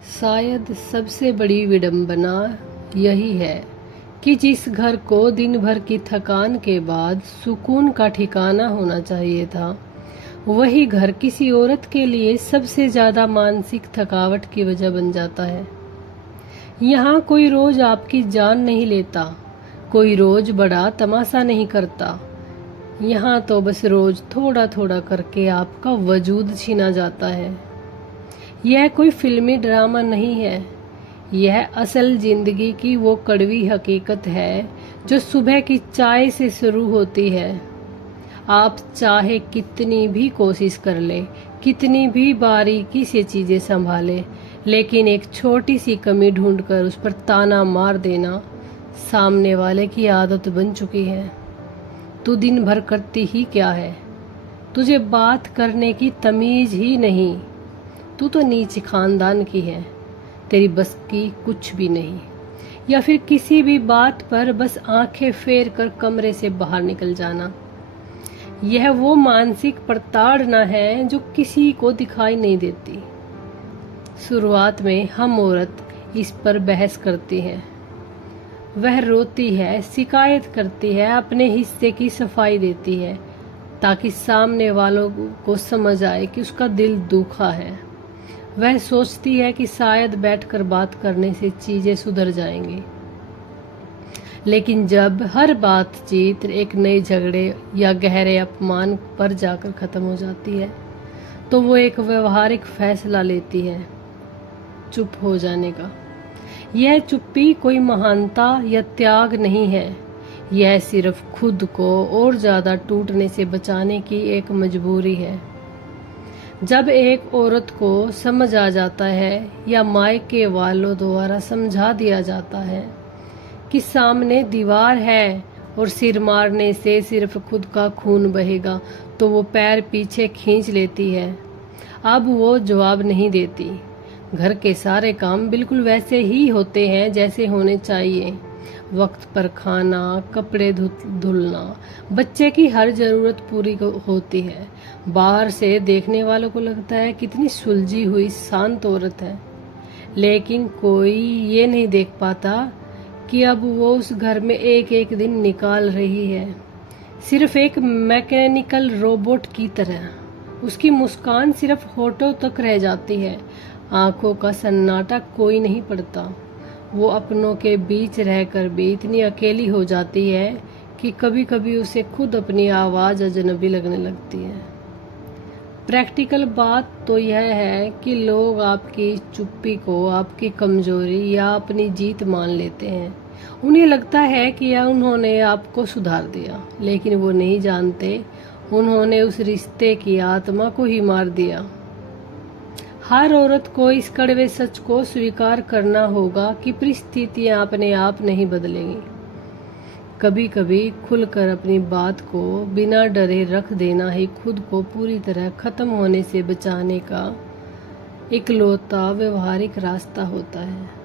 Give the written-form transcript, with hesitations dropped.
शायद सबसे बड़ी विडंबना यही है कि जिस घर को दिन भर की थकान के बाद सुकून का ठिकाना होना चाहिए था, वही घर किसी औरत के लिए सबसे ज्यादा मानसिक थकावट की वजह बन जाता है। यहाँ कोई रोज आपकी जान नहीं लेता, कोई रोज बड़ा तमाशा नहीं करता। यहाँ तो बस रोज थोड़ा थोड़ा करके आपका वजूद छीना जाता है। यह कोई फिल्मी ड्रामा नहीं है, यह असल जिंदगी की वो कड़वी हकीकत है जो सुबह की चाय से शुरू होती है। आप चाहे कितनी भी कोशिश कर ले, कितनी भी बारीकी से चीजें संभाले, लेकिन एक छोटी सी कमी ढूंढकर उस पर ताना मार देना सामने वाले की आदत बन चुकी है। तू दिन भर करती ही क्या है? तुझे बात करने की तमीज ही नहीं। तू तो नीच खानदान की है, तेरी बस की कुछ भी नहीं। या फिर किसी भी बात पर बस आंखें फेर कर कमरे से बाहर निकल जाना। यह वो मानसिक प्रताड़ना है जो किसी को दिखाई नहीं देती। शुरुआत में हम औरत इस पर बहस करती है, वह रोती है, शिकायत करती है, अपने हिस्से की सफाई देती है ताकि सामने वालों को समझ आए कि उसका दिल दुखा है। वह सोचती है कि शायद बैठकर बात करने से चीजें सुधर जाएंगी। लेकिन जब हर बातचीत एक नए झगड़े या गहरे अपमान पर जाकर खत्म हो जाती है, तो वो एक व्यवहारिक फैसला लेती है, चुप हो जाने का। यह चुप्पी कोई महानता या त्याग नहीं है, यह सिर्फ खुद को और ज्यादा टूटने से बचाने की एक मजबूरी है। जब एक औरत को समझ आ जाता है या मायके वालों द्वारा समझा दिया जाता है कि सामने दीवार है और सिर मारने से सिर्फ खुद का खून बहेगा, तो वो पैर पीछे खींच लेती है। अब वो जवाब नहीं देती। घर के सारे काम बिल्कुल वैसे ही होते हैं जैसे होने चाहिए। वक्त पर खाना, कपड़े धुलना, बच्चे की हर जरूरत पूरी होती है। बाहर से देखने वालों को लगता है कितनी सुलझी हुई शांत औरत है, लेकिन कोई ये नहीं देख पाता कि अब वो उस घर में एक एक दिन निकाल रही है, सिर्फ एक मैकेनिकल रोबोट की तरह। उसकी मुस्कान सिर्फ होठों तक रह जाती है, आंखों का सन्नाटा कोई नहीं पड़ता। वो अपनों के बीच रहकर भी इतनी अकेली हो जाती है कि कभी कभी उसे खुद अपनी आवाज़ अजनबी लगने लगती है। प्रैक्टिकल बात तो यह है कि लोग आपकी चुप्पी को आपकी कमजोरी या अपनी जीत मान लेते हैं। उन्हें लगता है कि या उन्होंने आपको सुधार दिया, लेकिन वो नहीं जानते उन्होंने उस रिश्ते की आत्मा को ही मार दिया। हर औरत को इस कड़वे सच को स्वीकार करना होगा कि परिस्थितियां अपने आप नहीं बदलेंगी। कभी कभी खुलकर अपनी बात को बिना डरे रख देना ही खुद को पूरी तरह खत्म होने से बचाने का इकलौता व्यवहारिक रास्ता होता है।